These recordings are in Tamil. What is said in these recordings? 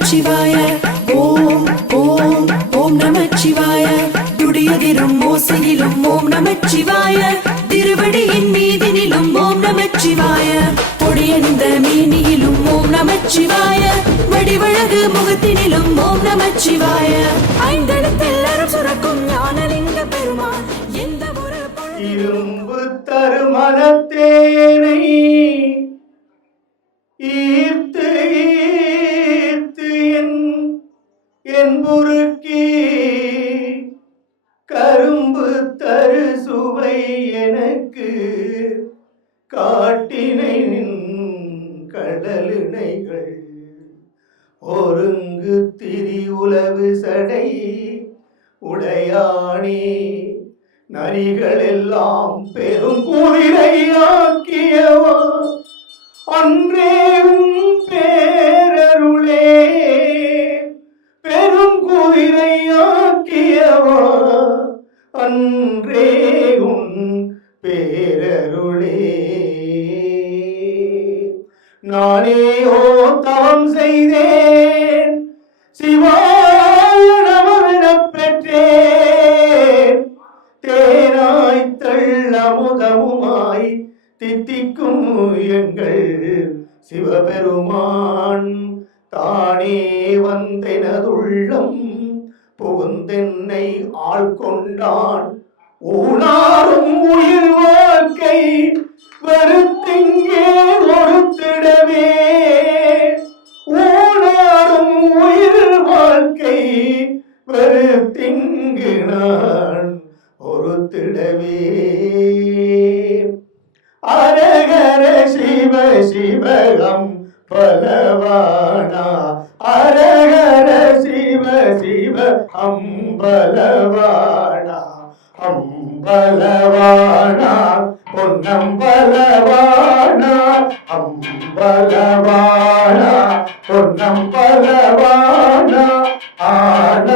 நமச்சிவாய. ஓம் ஓம் ஓம் நமச்சிவாய. துடியதிரும் ஓசையிலும் ஓம் நமச்சிவாய. திருவடியின் மீதினிலும் ஓம் நமச்சிவாய. பொடியணிந்த மீனியிலும் ஓம் நமச்சிவாய. வடிவழகு முகத்தினிலும் ஓம் நமச்சிவாய. ஐந்தெழுத்தில் அருள் சுரக்கும் ஞானலிங்க பெருமான். எந்த ஒரு பொழுது இரும்பு தருமணத்தேனை ஈர்த்து ஈர்த்து என்புருக்கி கரும்பு தரு சுவை எனக்கு காட்டினை நின் கடலினைகள் ஒருங்கு திரி உளவு சடை உடையாணி நரிகள் எல்லாம் பெரும் குதிரையாக்கியவா அன்றே பேர் பேரருளே பெரும் குதிரையாக்கியவா அன்றே உன் பேரருளே. நானேயோ தவம் செய்தேன் சிவாய நமவெனப் பெற்றேன். தேனாய் தள்ளமுதமுமாய் தித்திக்கும் எங்கள் சிவபெருமான். ஆள்கொண்டான் ஊனாரும் உயிர் வாழ்க்கை வெறுத்திங்கே ஒருத்திடவே ஊனாரும் உயிர் வாழ்க்கை வருத்திங்கு நான் ஒருத்திடவே. அரகர சிவ சிவகம் பலவானா. அரகர சிவ சிவ அம்பலவானா. அம்பலவானா. பொன்னம்பலவானா. அம்பலவானா. பொன்னம்பலவானா. ஆன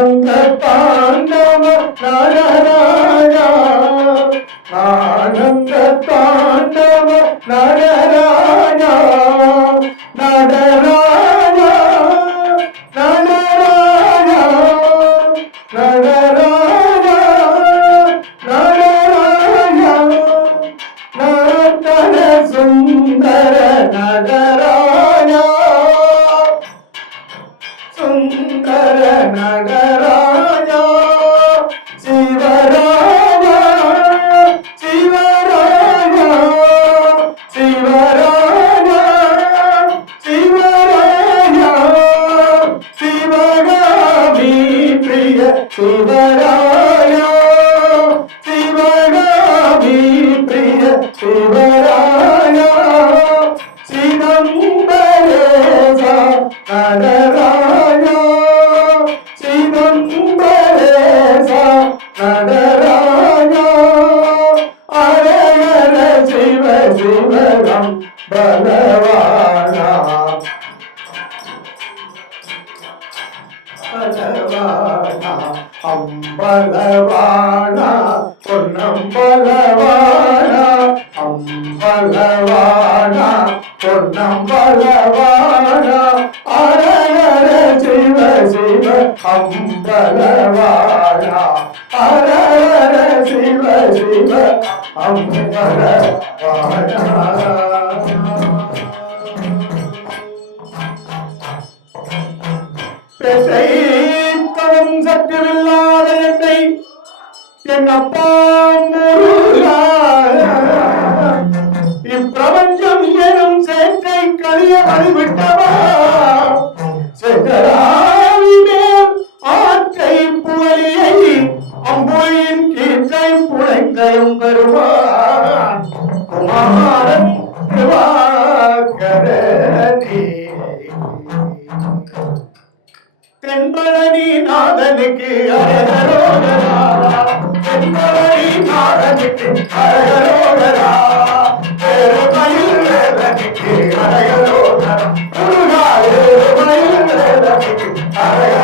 சிவகாமி சிவ அம்பலவானா சிவ சிவ அம்பலவானா தவம் சற்றமில்லாத என்னை என் அப்பா இப்பிரபஞ்சம் எனும் சேற்றை கழிய வழிவிட்டவா? செங்கராவிமேல் புழைந்தையும் பெறுவான் குமாரன் கிருபாகரனே தென்பழனி நாதனுக்கு அரகரோகரா தென்பழனி நாதனுக்கு அரகரோகரா பெருமயில் வேதனுக்கு அரகரோகரா முருகா பெருமயில் வேதனுக்கு அரகரோகரா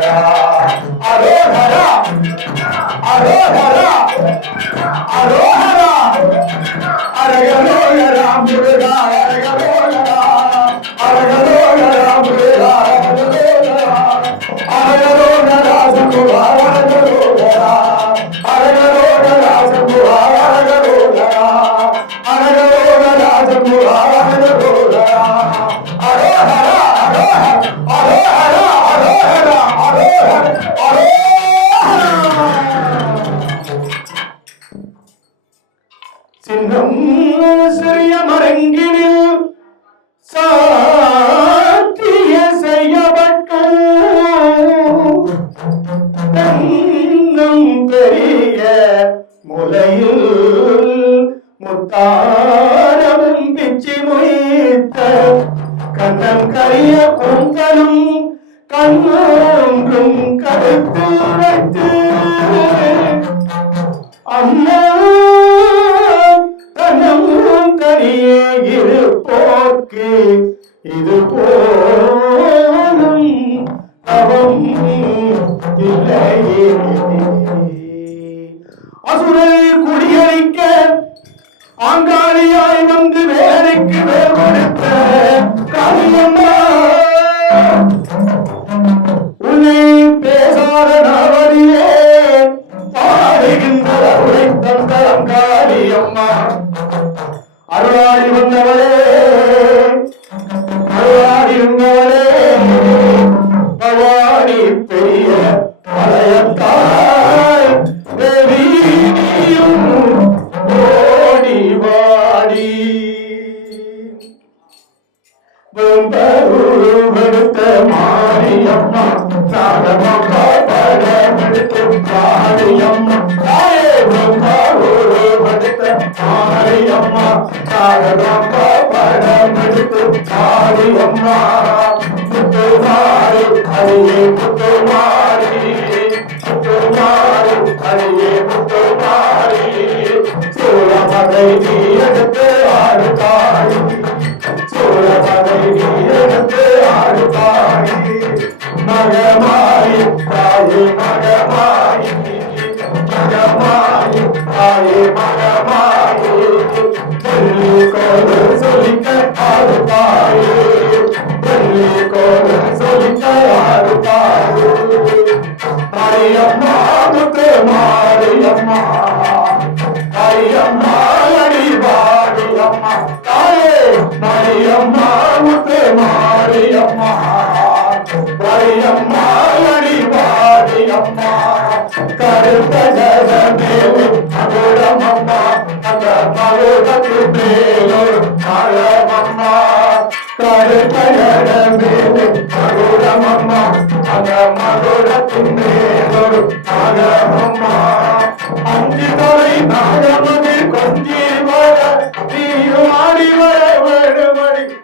Yeah. அசுரை குடியளிக்க ஆங்காளியாய் வந்து வேலைக்கு வேறு கொடுத்த கவியம்மா உன்னை பேசாத நாவலிலே பாடுகின்ற அருளாடி வந்தவளே அருளாடி இருந்தவளே வாடி பெரிய மலையத்தாய் தேவியும் ஓடி வாடி. வெம்பருவெடுத்த மாரியம்மா நாடகம்மா படம் Música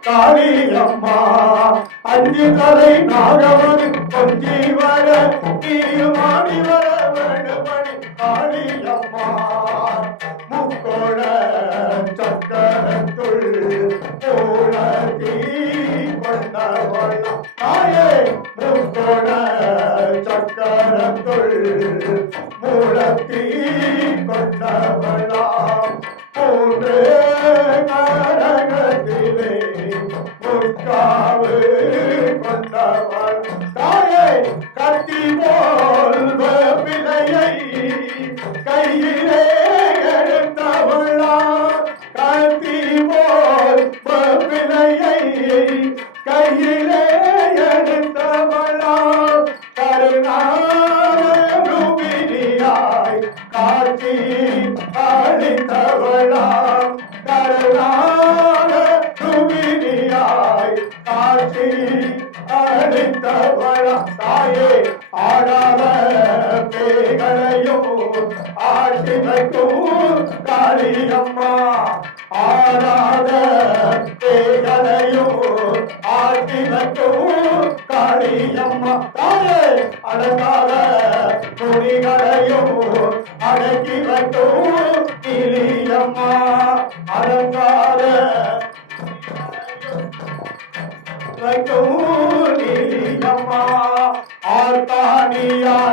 காளியம்மா அஞ்சு தலை நாகமணி கொஞ்சி வர தீர்மானி வர வேண்டுமணி காளியம்மா. முக்கோட சக்கரத்துள் போல தீ கொண்ட வண்ணம் தாயே. முக்கோட சக்கரத்துள் மூலத்தீ கொண்டவளாம். போன்றே கரகத்திலே முற்காவு கொண்டவள். தாயே கத்தி போல் பிள்ளையை கையிலே எடுத்தவளா கத்தி போல் Hallelujah.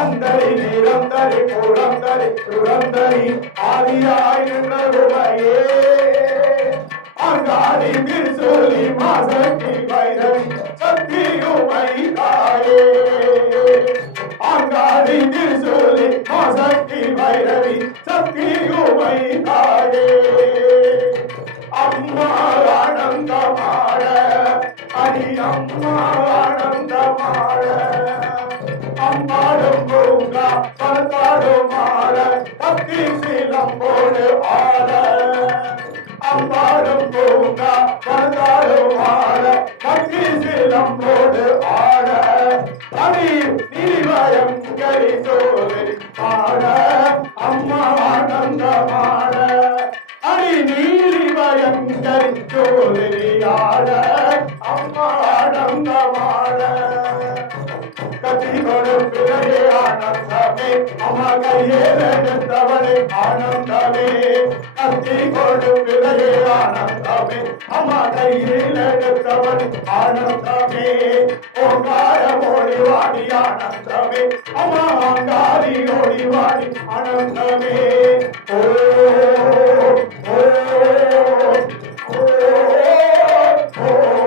அந்தரி நிரந்தரி புரந்தரி துரந்தரி ஆதியாய் நின்ற குபையே அங்காடி திருசூலி மாசக்தி வைரவி சக்தியுமை தாயே. அங்காடி திருசூலி மாசக்தி வைரவி சக்தியுமை தாயே. அம்மா ஆனந்தமாட அடி அம்மா ஆனந்தமாட. பூங்கா பலத்தாடும் ஆட பக்தி சீலம்போடு ஆட அம்பாடும் பூங்கா பலத்தாடும் ஆட பக்தி சீலம்போடு ஆட அடி நீவயம் கரி சோலை ஆட அம்மா ஆனந்தமாட அடி நீலி பயங்கரி சோதரியாட ஆனந்தமே அம்மா ஆனந்தமே. கத்தி கொடுப்பிறையே ஆனந்தமே. அம்மா கையில் ஆனந்தமே. ஓங்கார மொழி வாடி ஆனந்தமே. அமாங்காரி ஓடி வாடி ஆனந்தமே. ஓ ஓ ஓ ஓ.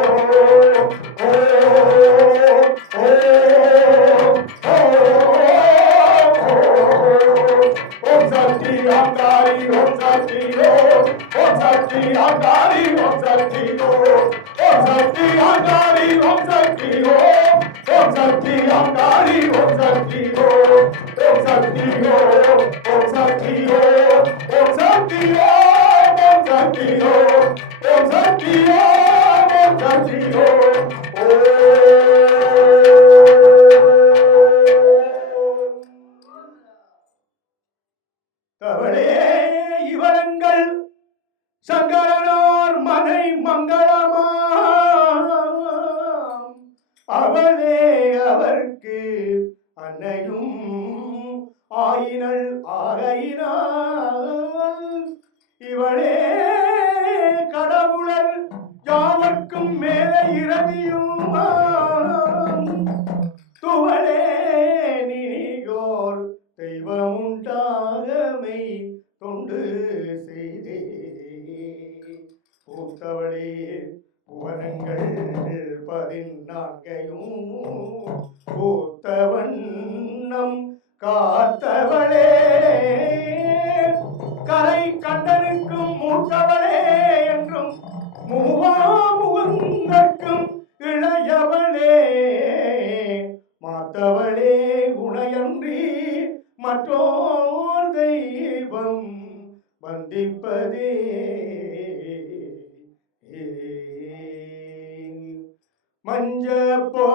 அவளே அவர்க்கு அன்னையும் ஆயினள் ஆகையினால் இவளே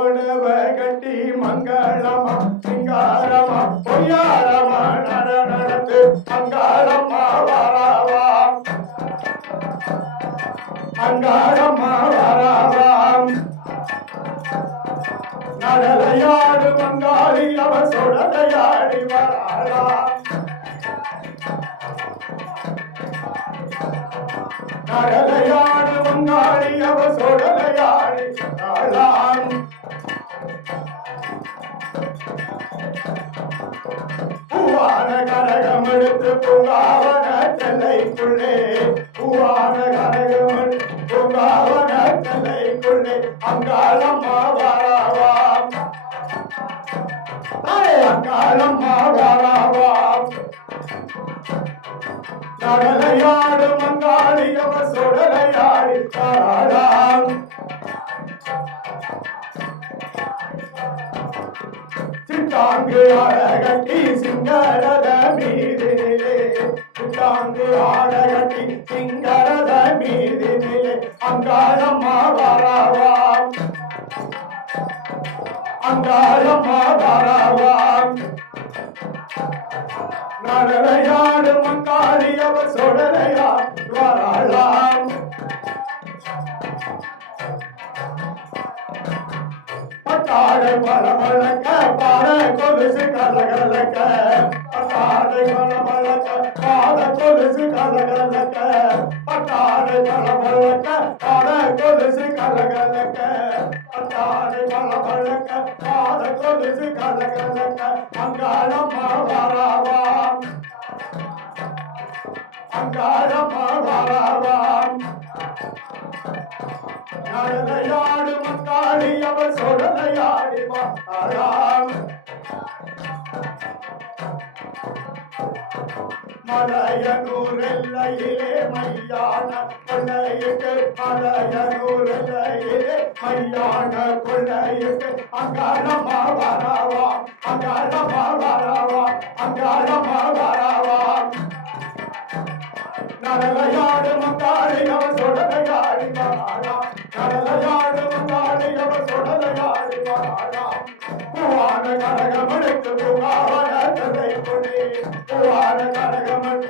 போடவ கட்டி மங்களமா சிங்காரமா பொய்யாரமா நடத்து அங்காரமா வரவா. அங்காரமா அங்காளம்மா வாராவாம் நடலையாடு வராளாம். பட்டாடை பளபளக்க பாட கொலுசு கலகலக்க. பட்டாடை பளபளக்க பாட கொலுசு கலகலக்க. பட்டாடை பளபளக்க பாட கொலுசு கலகலக்க பட்டாடை பளபளக்க பாட கொலுசு கலகலக்க அங்காளம்மா வாராவாம் அங்காளம்மா வாராவாம் நடலையாடு மக்காளி அவர் சொடலையாடி வாராம் மலையனூர் எல்லையிலே மையான கொள்ளையிட்டு மலையனூர் எல்லையிலே மையான கொள்ளையிட்டு. அங்காளமா வரவா அங்காளமா வரவா அங்காளமா வரவா. நடலையாடு மக்காளி அவன் சொடலையாடி வாரா நடலையாடு பூவான கனகமனுக்கு பூங்காவன தந்தை கொள்ளே பூவான கனகமன்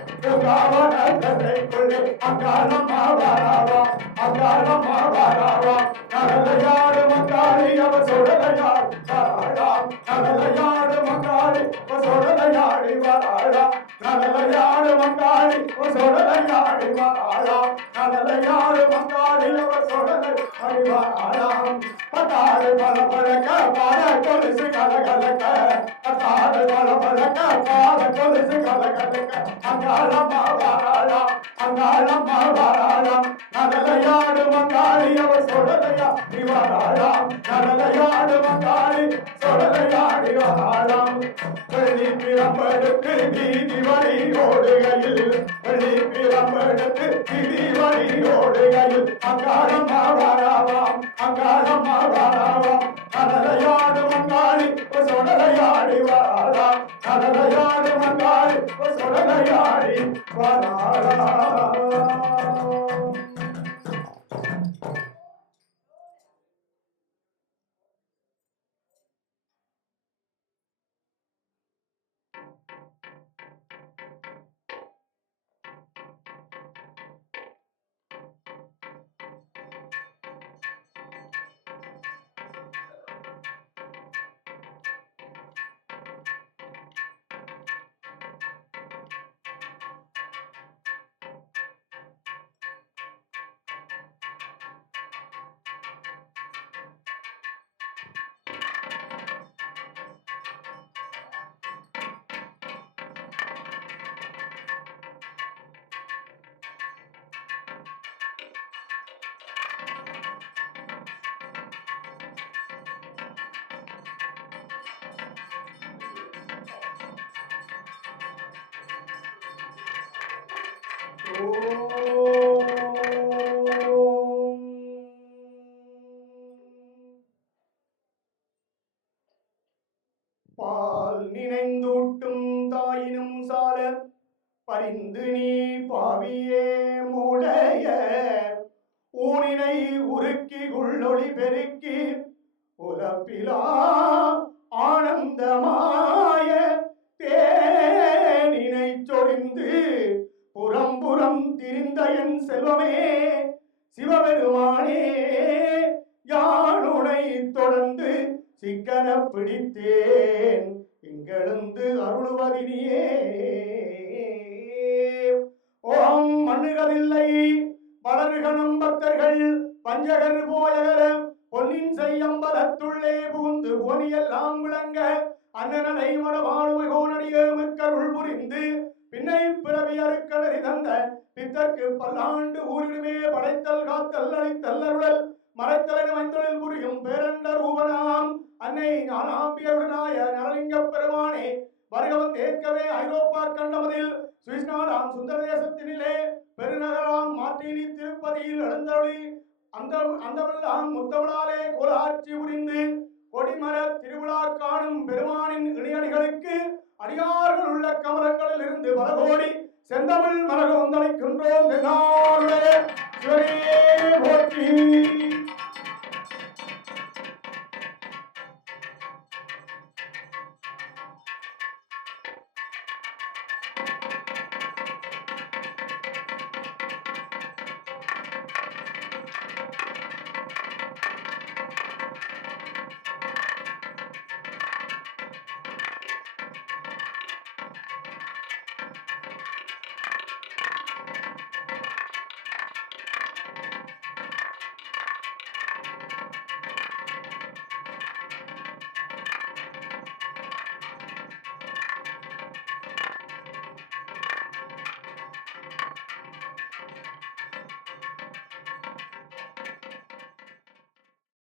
பால் நினைந்தூட்டும் தாயினும் சால பரிந்து நீ பாவியே மூடைய ஊனினை உருக்கி உள்ளொளி பெருக்கி உலப்பிலா ஆனந்தமாய தேனினை சொரிந்து திரிந்த என் செல்வமே சிவபெருமானே யானுனை தொடர்ந்து சிக்கன பிடித்தேன். இங்கெழுந்து அருள்வதினியே. ஓம் மண்ணுகளில்லை வளர்கணம் பக்தர்கள் பஞ்சகர் போயகர பொன்னின் செய்யம்பலத்துள்ளே புகுந்து புவனியெல்லாம் விளங்க அண்ணனை மனவாழ்மை கோனடிய மிக்கருள் புரிந்து பின்னை பிறவி அருக்கலறி தந்த பித்தற்கு பல்லாண்டு ஊரிலுமே படைத்தல் காத்தல் அளித்தல் அருளல் மறைத்தலன் மைந்தொழில் புரியும் பேரண்ட ரூபனாம். அன்னை ஞானாம்பியருடனாய நரலிங்க பெருமானே வருகவன் ஏற்கவே ஐரோப்பா கண்டமதில் சுவிஸ் நாடாம் சுந்தர தேசத்தினிலே பெருநகராம் மாற்றினி திருப்பதியில் எழுந்தருளி அந்த அந்தமெல்லாம் முத்தமிழாலே கோலாட்சி புரிந்து கொடிமர திருவிழா காணும் பெருமானின் இணையடிகளுக்கு அடியார்கள் உள்ள கமலங்களில் இருந்து பலகோடி செந்தமிழ் மலகம் தளிக்கின்றோம் போற்றி.